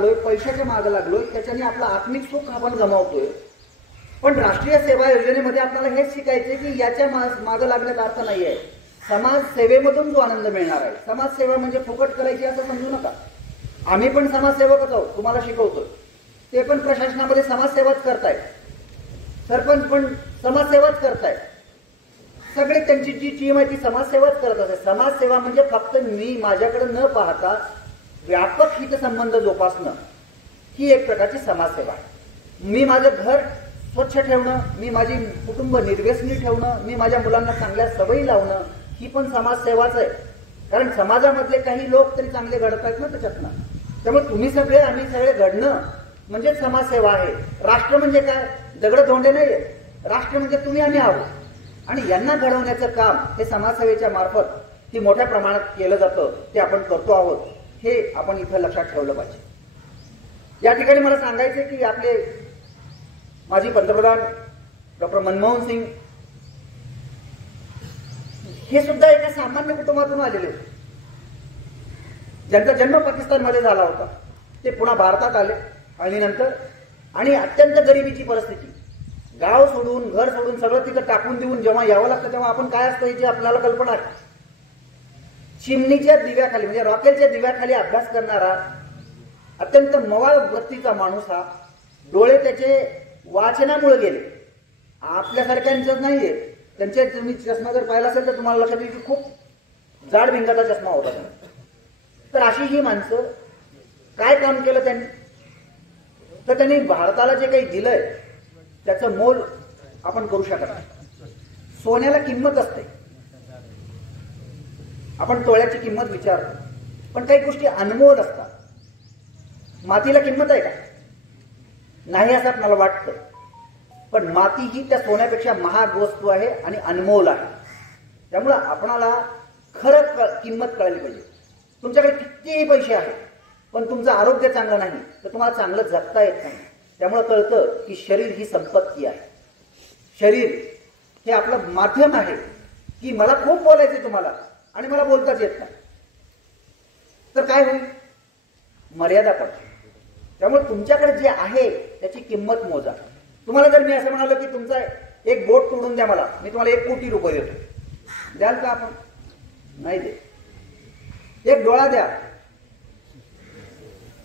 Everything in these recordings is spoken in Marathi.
लागलोय, पैशाच्या मागे लागलोय, त्याच्याने आपलं आत्मिक सुख आपण गमावतोय. पण राष्ट्रीय सेवा योजनेमध्ये आपल्याला हेच शिकायचंय की याच्या मागे लागण्यात अर्थ नाहीये. समाज सेवेमधून जो आनंद मिळणार आहे. समाजसेवा म्हणजे फुकट करायची असं समजू नका. आम्ही पण समाजसेवकच आहोत, तुम्हाला शिकवतो. ते पण प्रशासनामध्ये समाजसेवाच करतायत, सरपंच पण समाजसेवाच करतायत. सगळे त्यांची जी टीम आहे ती समाजसेवाच करत असते. समाजसेवा म्हणजे फक्त मी माझ्याकडे न पाहता व्यापक हितसंबंध जोपासणं ही एक प्रकारची समाजसेवा आहे. मी माझं घर स्वच्छ ठेवणं, मी माझी कुटुंब निर्व्यसनी ठेवणं, मी माझ्या मुलांना चांगल्या सवयी लावणं ही पण समाजसेवाच आहे. कारण समाजामधले काही लोक तरी चांगले घडत आहेत ना त्याच्यातनं. त्यामुळे तुम्ही सगळे आम्ही सगळे घडणं म्हणजे समाजसेवा आहे. राष्ट्र म्हणजे काय? दगड धोंडे नाहीये. राष्ट्र म्हणजे तुम्ही आम्ही आहोत. आणि यांना घडवण्याचं काम हे समाजसेवेच्या मार्फत ही मोठ्या प्रमाणात केलं जातं, ते आपण करतो आहोत. हे आपण इथं लक्षात ठेवलं पाहिजे. या ठिकाणी मला सांगायचं की आपले माजी पंतप्रधान डॉक्टर मनमोहन सिंग हे सुद्धा एका सामान्य कुटुंबातून आलेले होते. ज्यांचा जन्म पाकिस्तानमध्ये झाला होता. ते पुन्हा भारतात आले आणि नंतर आणि अत्यंत गरिबीची परिस्थिती, गाव सोडून घर सोडून सगळं तिथं टाकून देऊन जेव्हा यावं लागतं तेव्हा आपण काय असतं याची आपल्याला कल्पना आहे. चिमणीच्या दिव्याखाली म्हणजे रॉकेलच्या दिव्याखाली अभ्यास करणारा अत्यंत मवाळ वृत्तीचा माणूस हा. डोळे त्याचे वाचनामुळे गेले. आपल्यासारख्यांचंच नाहीये. त्यांचे तुम्ही चष्मा जर पाहिला असेल तर तुम्हाला लक्षात येईल की खूप जाड भिंगाचा चष्मा होता. तर अशी ही माणसं काय काम केलं त्यांनी? तर त्यांनी भारताला जे काही दिलंय त्याचं मोल आपण करू शकत नाही. सोन्याला किंमत असते, आपण तोळ्याची किंमत विचारतो, पण काही गोष्टी अनमोल असतात. मातीला किंमत आहे का? नाही असं मला वाटतं. पण माती ही त्या सोन्यापेक्षा महाग वस्तू आहे आणि अनमोल आहे. त्यामुळं आपणाला खरं किंमत कळली पाहिजे. तुमच्याकडे कितीही पैसे आहेत पण तुमचं आरोग्य चांगलं नाही तर तुम्हाला चांगलं जगता येत नाही. त्यामुळे कळतं की शरीर ही संपत्ती आहे. शरीर हे आपलं माध्यम आहे की मला खूप बोलायचं तुम्हाला आणि मला बोलताच येत नाही, तर काय होईल? मर्यादा पडते. त्यामुळे तुमच्याकडे जे आहे त्याची किंमत मोजा. तुम्हाला जर मी असं म्हणालो की तुमचा एक बोट तोडून द्या मला, मी तुम्हाला 1 कोटी रुपये देतो, द्याल का आपण? नाही दे. एक डोळा द्या,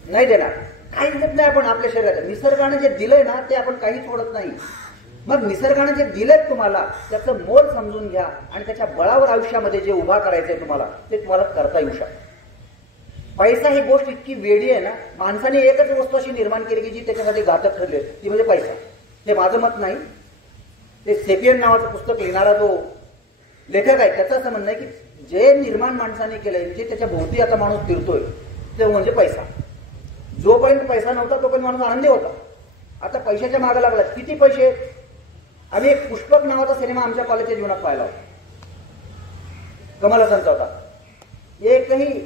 नाही देणार. काही देत नाही आपण आपल्या शरीराला. निसर्गाने जे दिलंय ना ते आपण काही सोडत नाही. मग निसर्गाने जे दिलंय तुम्हाला त्याचं मोल समजून घ्या आणि त्याच्या बळावर आयुष्यामध्ये जे उभा करायचंय तुम्हाला ते तुम्हाला करता येऊ शकतं. पैसा ही गोष्ट इतकी वेडी आहे ना, माणसाने एकच वस्तू अशी निर्माण केली की जी त्याच्यासाठी घातक ठरली, ती म्हणजे पैसा. हे माझं मत नाही. ते सेपियन नावाचं पुस्तक लिहिणारा जो लेखक आहे त्याचं असं म्हणणं आहे की जे निर्माण माणसाने केलंय, जे त्याच्या भोवती आता माणूस फिरतोय ते म्हणजे पैसा. जोपर्यंत पैसा नव्हता तोपर्यंत माणूस आनंदी होता. आता पैशाच्या मागे लागला. किती पैसे? आम्ही एक पुष्पक नावाचा सिनेमा आमच्या कॉलेजच्या जीवनात पाहिला होता. कमल हसनचा होता. एकही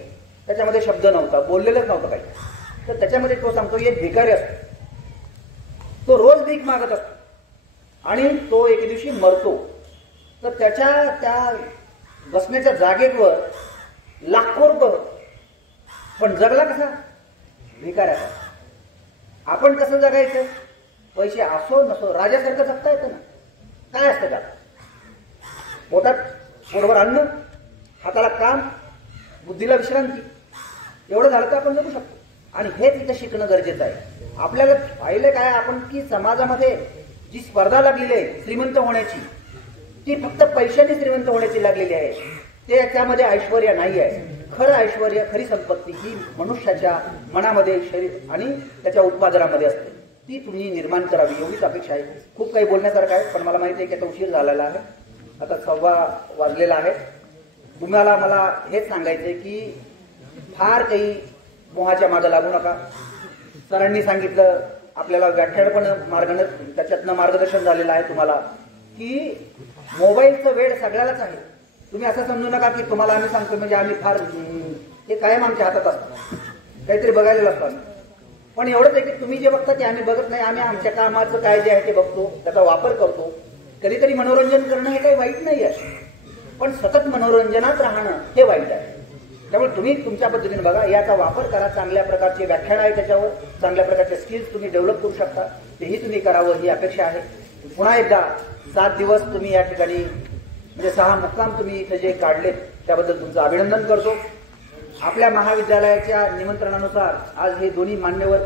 त्याच्यामध्ये शब्द नव्हता, बोललेलंच नव्हतं काही. तर त्याच्यामध्ये तो सांगतो एक भिकारी असतो, तो रोज भीक मागत असतो आणि तो एक दिवशी मरतो. तर त्याच्या त्या बसण्याच्या जागेवर लाखो रुपये, पण जगला कसा? भिकाऱ्याचा. आपण कसं जगायचं? पैसे असो नसो राजासारखं जगता येतं ना. काय असतं का? पोटात पोटभर अन्न, हाताला काम, बुद्धीला विश्रांती, एवढं झालं तर आपण जगू शकतो. आणि हेच इथं शिकणं गरजेचं आहे. आपल्याला पाहिलं काय आपण की समाजामध्ये जी स्पर्धा लागलेली आहे श्रीमंत होण्याची, ती फक्त पैशाने श्रीमंत होण्याची लागलेली आहे. त्यामध्ये ऐश्वर्य नाही आहे. खरं ऐश्वर्य, खरी संपत्ती ही मनुष्याच्या मनामध्ये, शरीर आणि त्याच्या उत्पादनामध्ये असते. ती तुम्ही निर्माण करावी एवढीच अपेक्षा आहे. खूप काही बोलण्यासारखं आहे पण मला माहिती आहे की आता उशीर झालेला आहे. आता 1:15 वाजलेला आहे. तुम्हाला मला हेच सांगायचंय की फार काही मोहाच्या मागे लागू नका. सरांनी सांगितलं, आपल्याला व्याख्यान पण त्याच्यातनं मार्गदर्शन झालेलं आहे तुम्हाला की मोबाईलचं वेळ सगळ्यालाच आहे. तुम्ही असं समजू नका की तुम्हाला आम्ही सांगतो म्हणजे आम्ही फार हे कायम आमच्या हातात असतं, काहीतरी बघायला लागतं. पण एवढंच आहे की तुम्ही जे बघता ते आम्ही बघत नाही. आम्ही आमच्या कामाचं काय जे आहे ते बघतो, त्याचा वापर करतो. कधीतरी मनोरंजन करणं हे काही वाईट नाही आहे, पण सतत मनोरंजनात राहणं हे वाईट आहे. त्यामुळे तुम्ही तुमच्या पद्धतीने बघा, याचा वापर करा. चांगल्या प्रकारचे व्याख्यान आहे त्याच्यावर, चांगल्या प्रकारचे स्किल्स तुम्ही डेव्हलप करू शकता, तेही तुम्ही करावं ही अपेक्षा आहे. पुन्हा एकदा 7 दिवस तुम्ही या ठिकाणी म्हणजे 6 मुक्काम तुम्ही इथे जे काढलेत त्याबद्दल तुमचं अभिनंदन करतो. आपल्या महाविद्यालयाच्या निमंत्रणानुसार आज हे दोन्ही मान्यवर